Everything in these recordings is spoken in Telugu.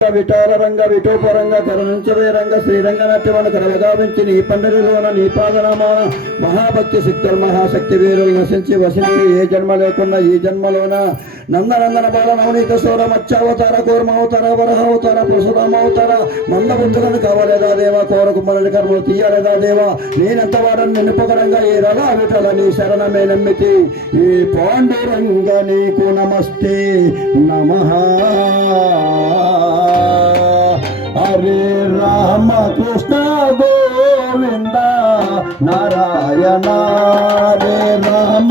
విటాల విఠోపరంగ విటోపరంగ రంగ శ్రీరంగ నట్యమను కరవగావించి నీ పండరిలోన నీ పాదనామాన మహాభక్తి శక్తులు మహాశక్తి వీరులు నశించి వసించి ఏ జన్మ లేకుండా ఈ జన్మలోన నందనందన బాల నవనీత సౌర మత్స్యావతార కూర్మావతార వరహావతార పరశురామావతార మందబుద్ధులను కావలేదా దేవా? కోరకు మనని కర్మలు తీయలేదా దేవా? నేనెంత వాడని నిన్నుపకరంగా ఏ రలా విటల నీ శరణమే నమ్మితి. ఈ పాండురంగ నీకు నమస్తే. నమ. హరే రామ కృష్ణ గోవింద నారాయణ హరే రామ.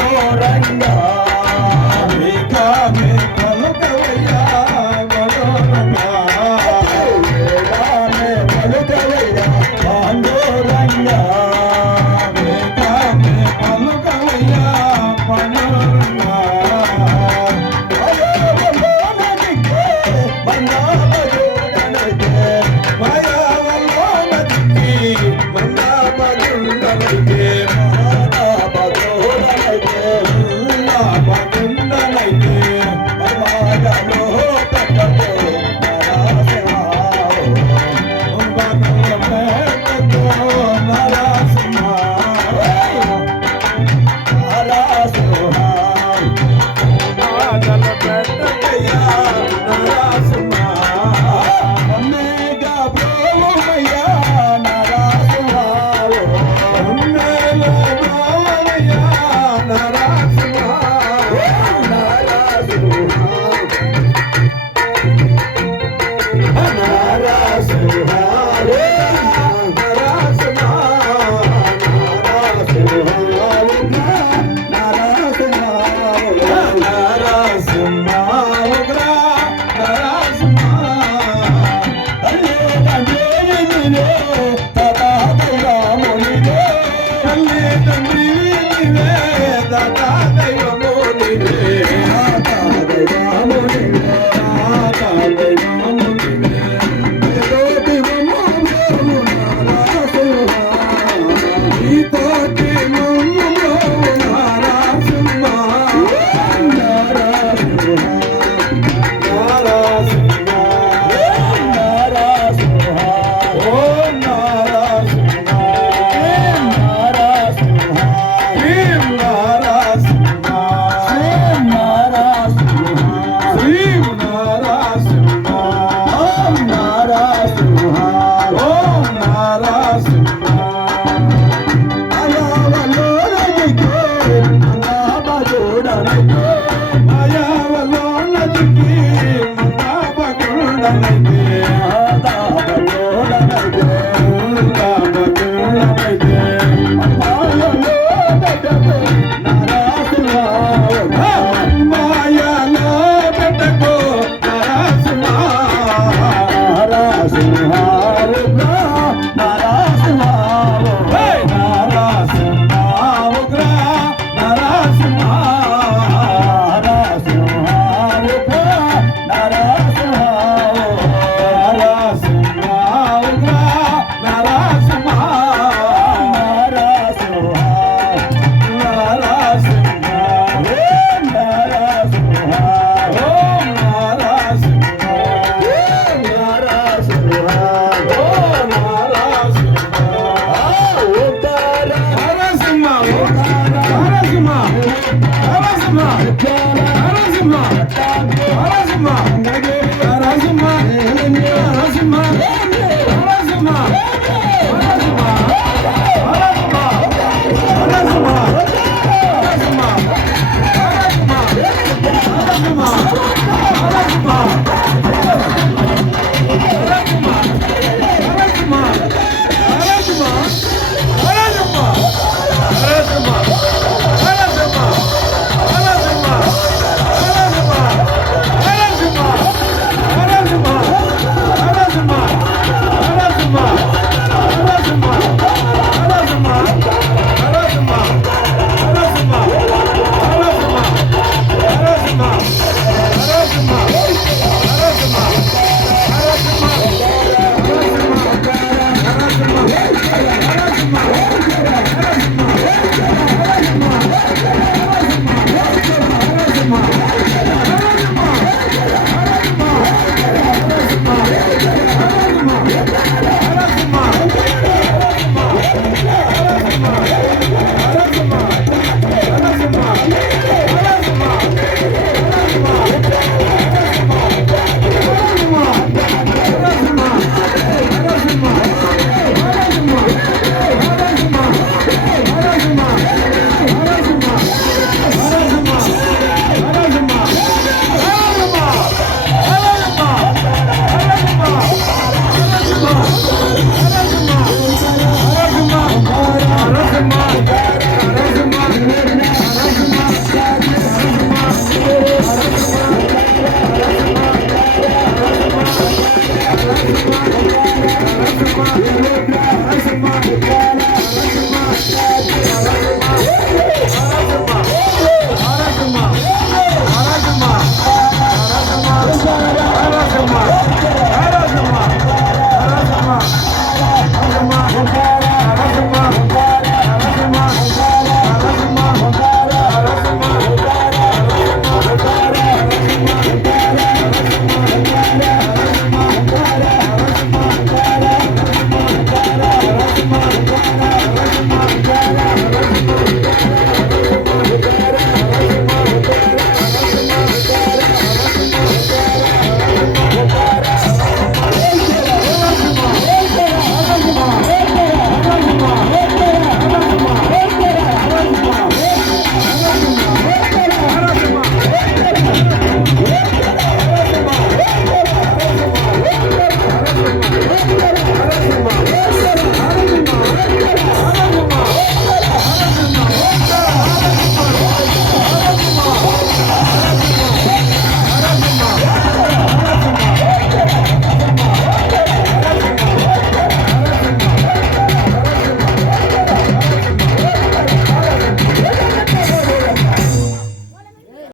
ನೋಡಂಗ Hey!